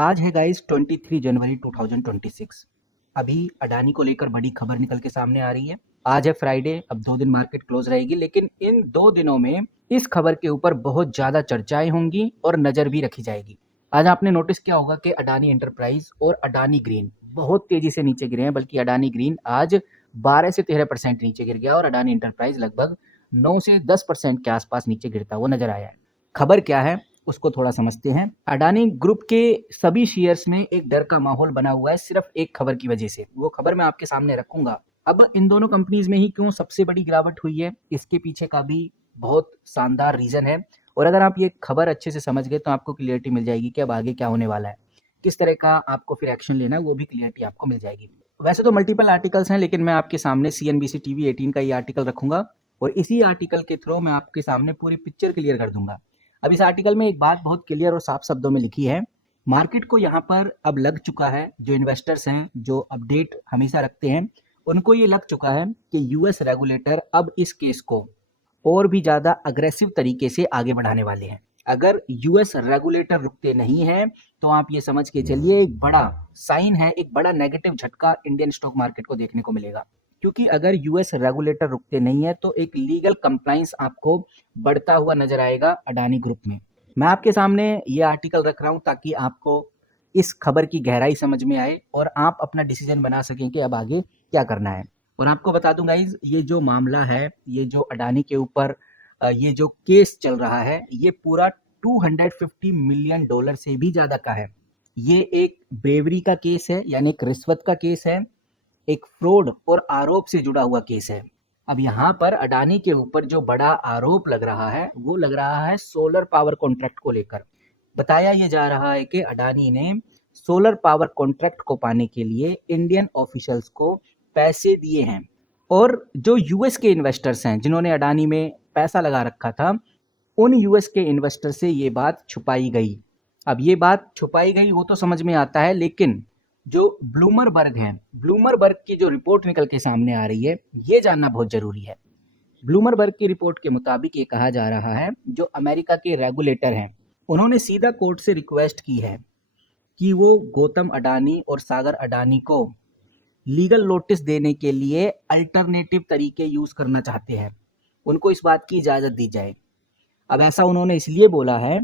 आज है गाइस 23 जनवरी 2026। अभी अडानी को लेकर बड़ी खबर निकल के सामने आ रही है। आज है फ्राइडे, अब 2 दिन मार्केट क्लोज रहेगी, लेकिन इन 2 दिनों में इस खबर के ऊपर बहुत ज़्यादा चर्चाएं होंगी और नज़र भी रखी जाएगी। आज आपने नोटिस किया होगा कि अडानी एंटरप्राइज और अडानी ग्रीन बहुत तेज़ी से नीचे गिरे हैं, बल्कि अडानी ग्रीन आज 12 से 13% नीचे गिर गया और अडानी एंटरप्राइज लगभग 9 से 10% के आसपास नीचे गिरता हुआ नजर आया है। खबर क्या है उसको थोड़ा समझते हैं। अडानी ग्रुप के सभी शेयर्स में एक डर का माहौल बना हुआ है, सिर्फ एक खबर की वजह से। वो खबर मैं आपके सामने रखूंगा। अब इन दोनों कंपनीज में ही क्यों सबसे बड़ी गिरावट हुई है, इसके पीछे का भी बहुत शानदार रीजन है। और अगर आप ये खबर अच्छे से समझ गए तो आपको क्लियरिटी मिल जाएगी कि अब आगे क्या होने वाला है, किस तरह का आपको फिर एक्शन लेना है, वो भी क्लियरिटी आपको मिल जाएगी। वैसे तो मल्टीपल आर्टिकल्स हैं, लेकिन मैं आपके सामने CNBC TV 18 का ये आर्टिकल रखूंगा और इसी आर्टिकल के थ्रू मैं आपके सामने पूरी पिक्चर क्लियर कर दूंगा। अब इस आर्टिकल में एक बात बहुत क्लियर और साफ शब्दों में लिखी है। मार्केट को यहाँ पर अब लग चुका है, जो इन्वेस्टर्स हैं, जो अपडेट हमेशा रखते हैं, उनको ये लग चुका है कि US रेगुलेटर अब इस केस को और भी ज़्यादा अग्रेसिव तरीके से आगे बढ़ाने वाले हैं। अगर US रेगुलेटर रुकते नहीं हैं तो आप ये समझ के चलिए एक बड़ा साइन है, एक बड़ा नेगेटिव झटका इंडियन स्टॉक मार्केट को देखने को मिलेगा। क्योंकि अगर US रेगुलेटर रुकते नहीं है तो एक लीगल कंप्लाइंस आपको बढ़ता हुआ नजर आएगा अडानी ग्रुप में। मैं आपके सामने ये आर्टिकल रख रहा हूँ ताकि आपको इस खबर की गहराई समझ में आए और आप अपना डिसीजन बना सकें कि अब आगे क्या करना है। और आपको बता दूं गाइज, ये जो मामला है, ये जो अडानी के ऊपर ये जो केस चल रहा है, ये पूरा $250 मिलियन से भी ज्यादा का है। ये एक ब्रेवरी का केस है, यानी एक रिश्वत का केस है, एक फ्रॉड और आरोप से जुड़ा हुआ केस है। अब यहाँ पर अडानी के ऊपर जो बड़ा आरोप लग रहा है वो लग रहा है सोलर पावर कॉन्ट्रैक्ट को लेकर। बताया ये जा रहा है कि अडानी ने सोलर पावर कॉन्ट्रैक्ट को पाने के लिए इंडियन ऑफिशियल्स को पैसे दिए हैं और जो US के इन्वेस्टर्स हैं जिन्होंने अडानी में पैसा लगा रखा था, उन US के इन्वेस्टर से ये बात छुपाई गई। अब ये बात छुपाई गई वो तो समझ में आता है, लेकिन जो ब्लूमबर्ग है, ब्लूमबर्ग की जो रिपोर्ट निकल के सामने आ रही है, ये जानना बहुत जरूरी है। ब्लूमबर्ग की रिपोर्ट के मुताबिक ये कहा जा रहा है जो अमेरिका के रेगुलेटर हैं उन्होंने सीधा कोर्ट से रिक्वेस्ट की है कि वो गौतम अडानी और सागर अडानी को लीगल नोटिस देने के लिए अल्टरनेटिव तरीके यूज करना चाहते हैं, उनको इस बात की इजाजत दी जाए। अब ऐसा उन्होंने इसलिए बोला है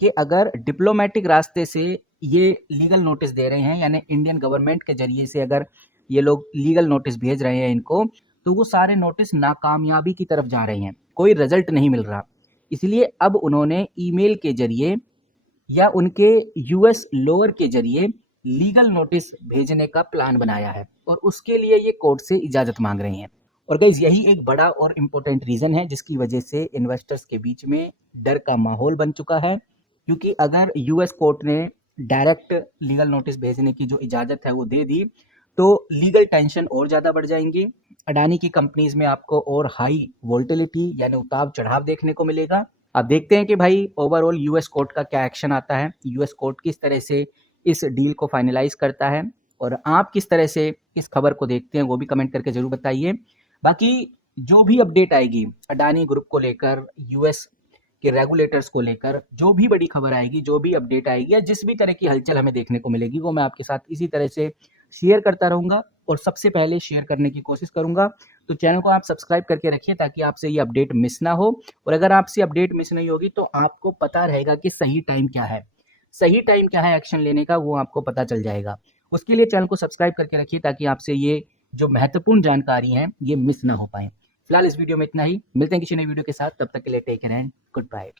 कि अगर डिप्लोमेटिक रास्ते से ये लीगल नोटिस दे रहे हैं, यानी इंडियन गवर्नमेंट के जरिए से अगर ये लोग लीगल नोटिस भेज रहे हैं इनको, तो वो सारे नोटिस नाकामयाबी की तरफ जा रहे हैं, कोई रिजल्ट नहीं मिल रहा। इसलिए अब उन्होंने ईमेल के जरिए या उनके US लोअर के जरिए लीगल नोटिस भेजने का प्लान बनाया है और उसके लिए ये कोर्ट से इजाजत मांग रहे हैं। और गाइस यही एक बड़ा और इम्पोर्टेंट रीजन है जिसकी वजह से इन्वेस्टर्स के बीच में डर का माहौल बन चुका है। क्योंकि अगर US कोर्ट ने डायरेक्ट लीगल नोटिस भेजने की जो इजाजत है वो दे दी तो लीगल टेंशन और ज़्यादा बढ़ जाएंगी। अडानी की कंपनीज में आपको और हाई वोल्टिलिटी यानी उतार चढ़ाव देखने को मिलेगा। अब देखते हैं कि भाई ओवरऑल US कोर्ट का क्या एक्शन आता है, US कोर्ट किस तरह से इस डील को फाइनलाइज करता है और आप किस तरह से इस खबर को देखते हैं वो भी कमेंट करके जरूर बताइए। बाकी जो भी अपडेट आएगी अडानी ग्रुप को लेकर, US के रेगुलेटर्स को लेकर, जो भी बड़ी खबर आएगी, जो भी अपडेट आएगी या जिस भी तरह की हलचल हमें देखने को मिलेगी, वो मैं आपके साथ इसी तरह से शेयर करता रहूंगा और सबसे पहले शेयर करने की कोशिश करूंगा। तो चैनल को आप सब्सक्राइब करके रखिए ताकि आपसे ये अपडेट मिस ना हो। और अगर आपसे अपडेट मिस नहीं होगी तो आपको पता रहेगा कि सही टाइम क्या है, सही टाइम क्या है एक्शन लेने का, वो आपको पता चल जाएगा। उसके लिए चैनल को सब्सक्राइब करके रखिए ताकि आपसे ये जो महत्वपूर्ण जानकारी है ये मिस ना हो पाए। फिलहाल इस वीडियो में इतना ही, मिलते हैं किसी नई वीडियो के साथ, तब तक के लिए take care and good bye.